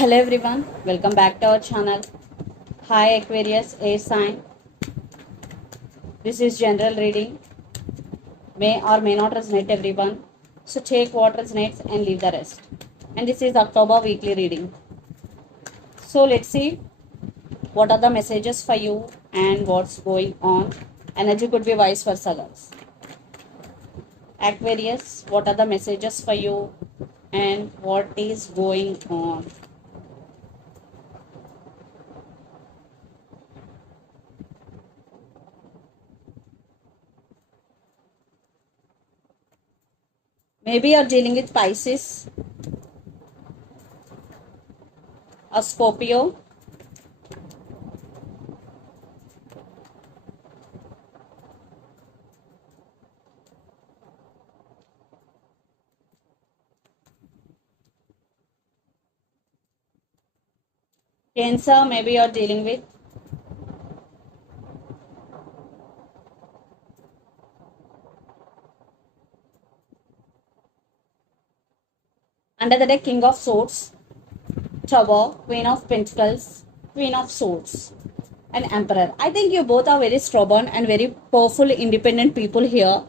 Hello everyone, welcome back to our channel. Hi Aquarius, air sign. This is general reading. May or may not resonate everyone. So take what resonates and leave the rest. And this is October weekly reading. So let's see what are the messages for you and what's going on. Energy could be vice versa, guys. Aquarius, what are the messages for you and what is going on? Maybe you're dealing with Pisces or Scorpio. Cancer, maybe you're dealing with. Under the deck, King of Swords, Tower, Queen of Pentacles, Queen of Swords, and Emperor. I think you both are very stubborn and very powerful, independent people here.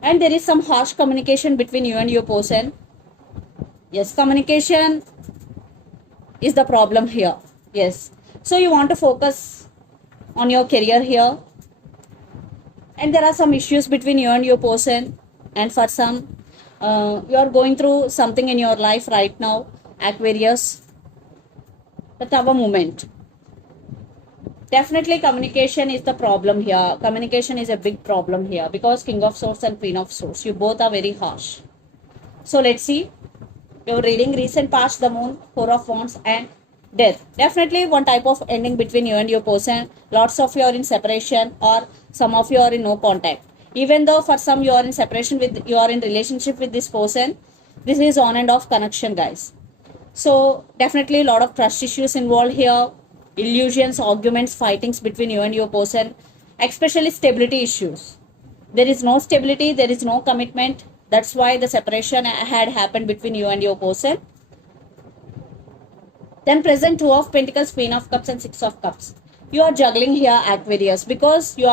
And there is some harsh communication between you and your person. Yes, communication is the problem here. Yes. So you want to focus on your career here. And there are some issues between you and your person. And for some, you are going through something in your life right now, Aquarius. The Tower movement. Definitely communication is the problem here. Communication is a big problem here because King of Swords and Queen of Swords, you both are very harsh. So let's see. You're reading recent past, the moon, Four of Wands and death. Definitely one type of ending between you and your person. Lots of you are in separation or some of you are in no contact. Even though for some you are in separation with, you are in relationship with this person, this is on and off connection, guys. So definitely a lot of trust issues involved here, illusions, arguments, fightings between you and your person, especially stability issues. There is no stability, there is no commitment. That's why the separation had happened between you and your person. Then present Two of Pentacles, Queen of Cups and Six of Cups. You are juggling here, Aquarius, because you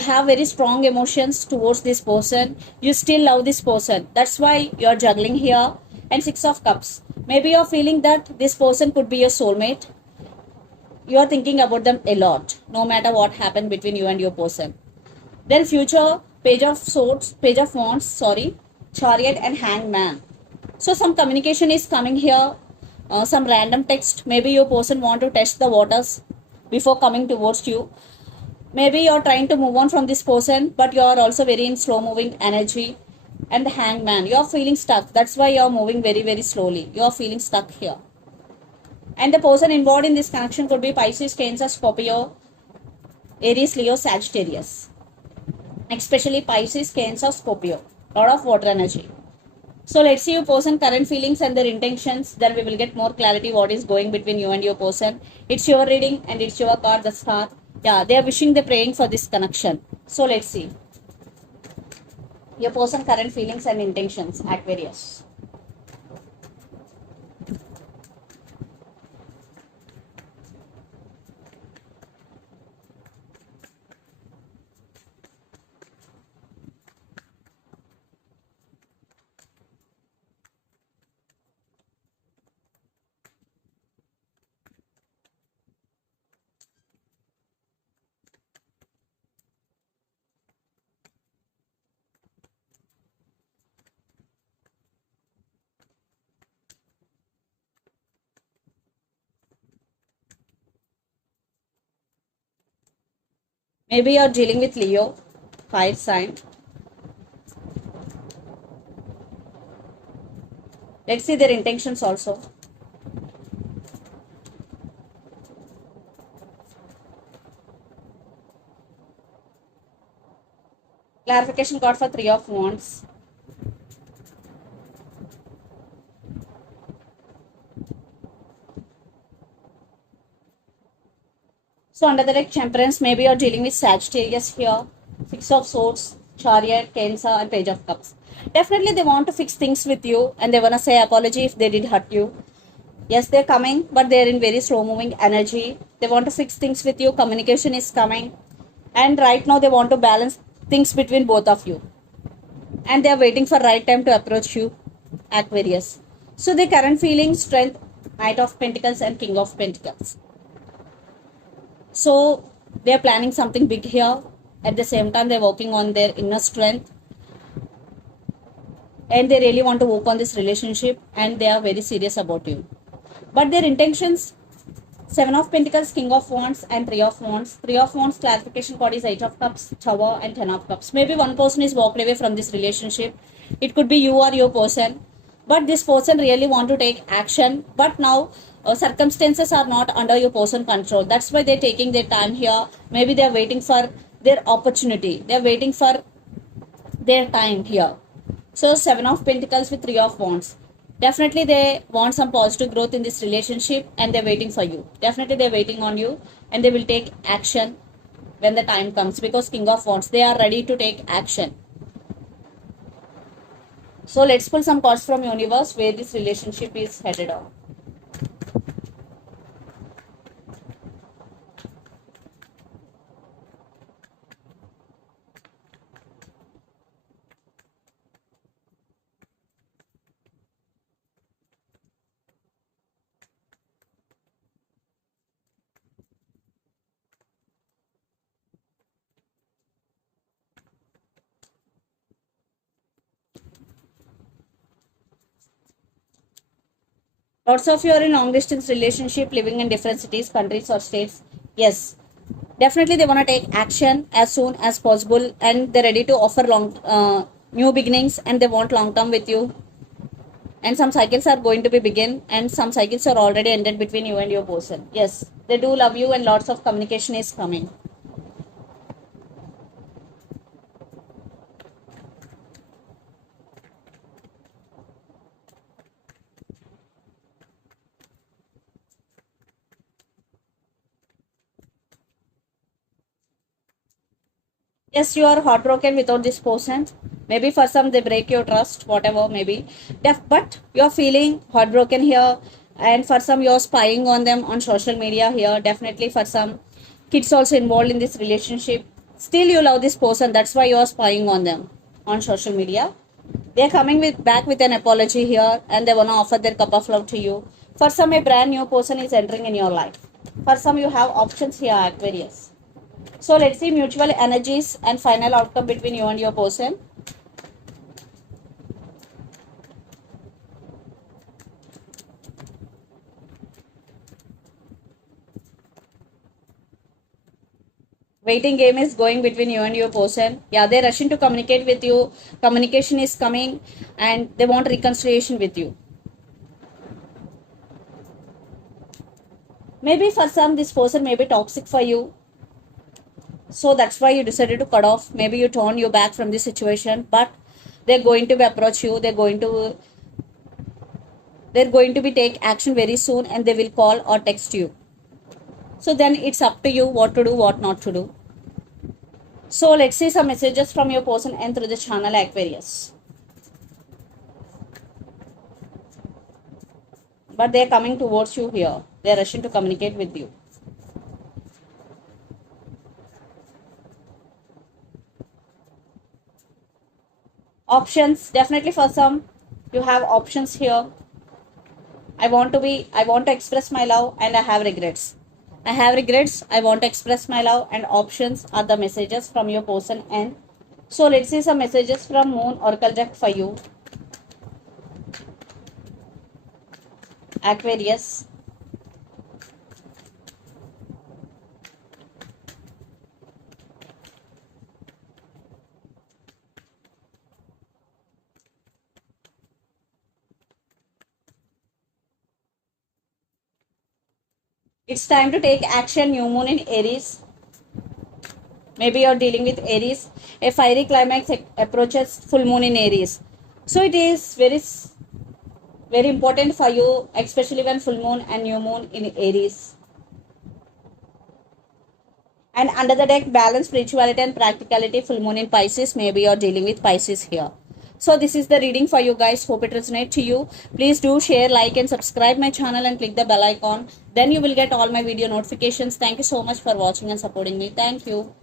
have very strong emotions towards this person. You still love this person. That's why you are juggling here. And Six of Cups. Maybe you're feeling that this person could be your soulmate. You're thinking about them a lot, no matter what happened between you and your person. Then future, Page of Swords, Page of Wands, sorry, Chariot and Hangman. So some communication is coming here. Some random text. Maybe your person want to test the waters before coming towards you. Maybe you're trying to move on from this person, but you're also very in slow moving energy. And the Hangman, you're feeling stuck. That's why you're moving very, very slowly. You're feeling stuck here. And the person involved in this connection could be Pisces, Cancer, Scorpio, Aries, Leo, Sagittarius. Especially Pisces, Cancer, Scorpio. Lot of water energy. So let's see your person current feelings and their intentions. Then we will get more clarity what is going between you and your person. It's your reading and it's your card, the star. Yeah, they are wishing, they're praying for this connection. So let's see. Your person current feelings and intentions, Aquarius. Maybe you're dealing with Leo, fire sign. Let's see their intentions also. Clarification got for Three of Wands. So under the deck, Temperance, maybe you're dealing with Sagittarius here. Six of Swords, Chariot, Cancer and Page of Cups. Definitely they want to fix things with you and they want to say apology if they did hurt you. Yes, they're coming, but they're in very slow moving energy. They want to fix things with you. Communication is coming. And right now they want to balance things between both of you. And they are waiting for right time to approach you, Aquarius. So the current feeling, strength, Knight of Pentacles and King of Pentacles. So they are planning something big here. At the same time, they're working on their inner strength. And they really want to work on this relationship, and they are very serious about you. But their intentions, Seven of Pentacles, King of Wands and Three of Wands. Three of Wands clarification card is Eight of Cups, Tower and Ten of Cups. Maybe one person is walked away from this relationship. It could be you or your person. But this person really want to take action. But now circumstances are not under your person control. That's why they're taking their time here. Maybe they're waiting for their opportunity. They're waiting for their time here. So Seven of Pentacles with Three of Wands. Definitely they want some positive growth in this relationship, and they're waiting for you. Definitely they're waiting on you, and they will take action when the time comes, because King of Wands, they are ready to take action. So let's pull some cards from universe where this relationship is headed on. Lots of you are in long distance relationship, living in different cities, countries or states. Yes, definitely they want to take action as soon as possible, and they're ready to offer new beginnings, and they want long term with you. And some cycles are going to be begin, and some cycles are already ended between you and your person. Yes, they do love you, and lots of communication is coming. Yes, you are heartbroken without this person. Maybe for some they break your trust, whatever maybe. But you're feeling heartbroken here, and for some you're spying on them on social media here. Definitely for some kids also involved in this relationship. Still you love this person. That's why you're spying on them on social media. They're coming with back with an apology here, and they wanna offer their cup of love to you. For some, a brand new person is entering in your life. For some, you have options here, Aquarius. So let's see mutual energies and final outcome between you and your person. Waiting game is going between you and your person. Yeah, they're rushing to communicate with you. Communication is coming, and they want reconciliation with you. Maybe for some, this person may be toxic for you. So that's why you decided to cut off. Maybe you turn your back from this situation, but they're going to be approach you. They're going to be take action very soon, and they will call or text you. So then it's up to you what to do, what not to do. So let's see some messages from your person and through the channel, Aquarius. But they're coming towards you here. They're rushing to communicate with you. Options, definitely for some, you have options here. I want to express my love, and I have regrets. I have regrets, I want to express my love, and options are the messages from your person. And so let's see some messages from Moon Oracle deck for you, Aquarius. It's time to take action. New moon in Aries. Maybe you're dealing with Aries. A fiery climax approaches full moon in Aries. So it is very important for you, especially when full moon and new moon in Aries. And under the deck, balance, spirituality and practicality, full moon in Pisces. Maybe you're dealing with Pisces here. So this is the reading for you guys. Hope it resonates to you. Please do share, like and subscribe my channel and click the bell icon. Then you will get all my video notifications. Thank you so much for watching and supporting me. Thank you.